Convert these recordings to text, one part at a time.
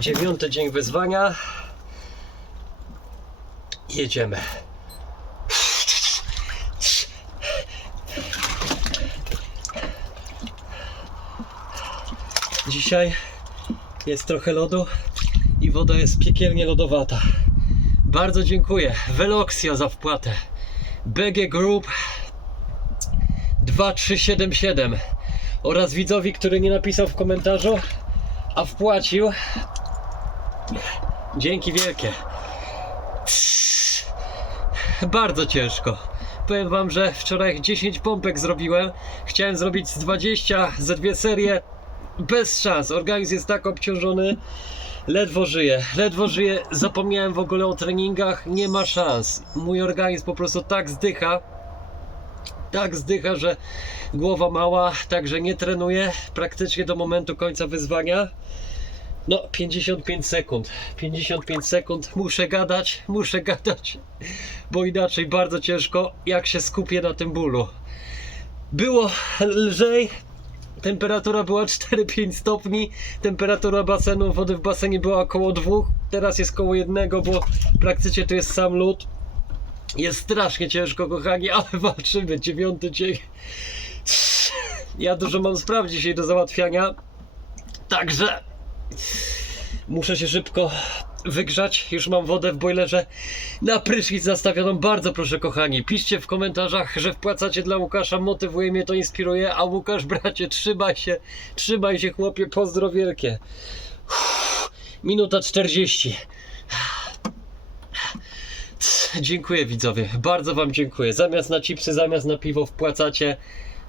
Dziewiąty dzień wyzwania. Jedziemy. Dzisiaj jest trochę lodu i woda jest piekielnie lodowata. Bardzo dziękuję Veloxia za wpłatę. BG Group 2377 oraz widzowi, który nie napisał w komentarzu, a wpłacił. Dzięki wielkie. Bardzo ciężko. Powiem wam, że wczoraj 10 pompek zrobiłem. Chciałem zrobić z 20 ze dwie serie. Bez szans. Organizm jest tak obciążony. Ledwo żyję, ledwo żyję. Zapomniałem w ogóle o treningach. Nie ma szans. Mój organizm po prostu tak zdycha. Tak zdycha, że głowa mała, także nie trenuję praktycznie do momentu końca wyzwania. No, 55 sekund. 55 sekund. Muszę gadać, muszę gadać, bo inaczej bardzo ciężko, jak się skupię na tym bólu. Było lżej. Temperatura była 4-5 stopni. Temperatura basenu, wody w basenie była około 2. Teraz jest koło 1, bo praktycznie to jest sam lód. Jest strasznie ciężko, kochani, ale walczymy. Dziewiąty dzień. Ja dużo mam spraw dzisiaj do załatwiania. Także muszę się szybko wygrzać. Już mam wodę w boilerze na prysznic zastawioną. Bardzo proszę, kochani, piszcie w komentarzach, że wpłacacie dla Łukasza. Motywuje mnie to, inspiruje. A Łukasz, bracie, trzymaj się, trzymaj się, chłopie. Pozdro wielkie. Minuta 40. Dziękuję widzowie, bardzo wam dziękuję. Zamiast na chipsy, zamiast na piwo wpłacacie.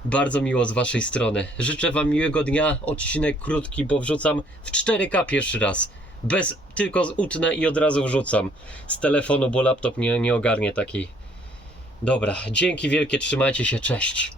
Bardzo miło z waszej strony. Życzę wam miłego dnia. Odcinek krótki, bo wrzucam w 4K pierwszy raz. Bez, tylko utnę i od razu wrzucam z telefonu, bo laptop nie, nie ogarnie takiej. Dobra, dzięki wielkie, trzymajcie się, cześć.